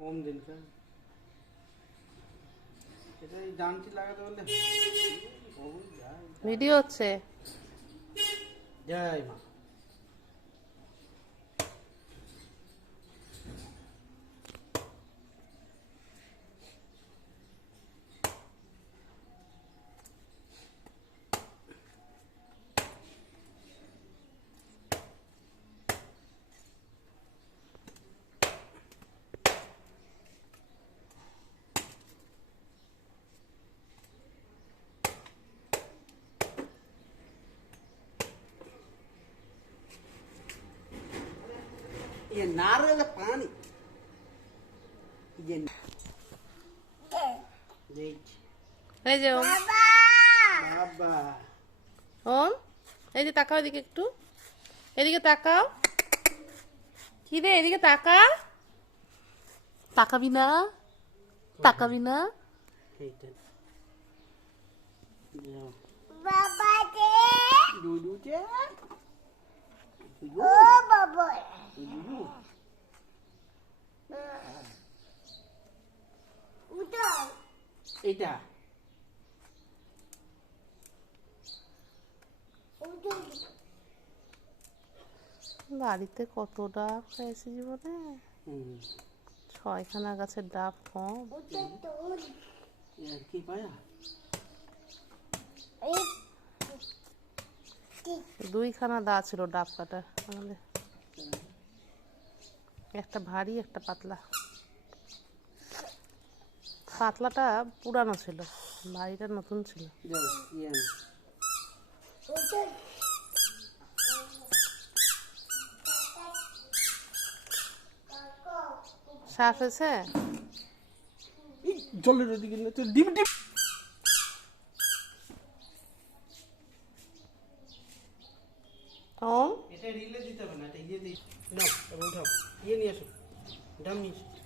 কম দিন স্যার এটা এই ডানটি লাগাতে বললে ভিডিও হচ্ছে। জয় মা। ये नारियल पानी ये এই যে ওম, बाबा ওম, এই যে তাকাও এদিকে একটু, এদিকে তাকাও। কি রে, এদিকে তাকা। তাকাবি না, তাকাবি না। বাবা দে दुदू चे ও বাবা दुदू উঠো এটা উঠো বাড়িতে কত ডাব খাইছি জীবনে, 6খানা গাছের ডাব কম। উঠো তো यार की पाया এই 2খানা দা ছিল ডাব কাটার আমাদের, একটা ভারী একটা পাতলা। পাতলাটা পুরানো ছিল, ভারীটা নতুন ছিল। जाओ ये উঠো শ্বাস হয়েছে? জলের ওদিকে না তো ডিপ ডিপ ওম, এটা রিলে দিতে হবে না, এটা ইয়ে দিই নাও, উঠাও ইয়ে নিয়ে আসো ডাম নিয়ে এসো।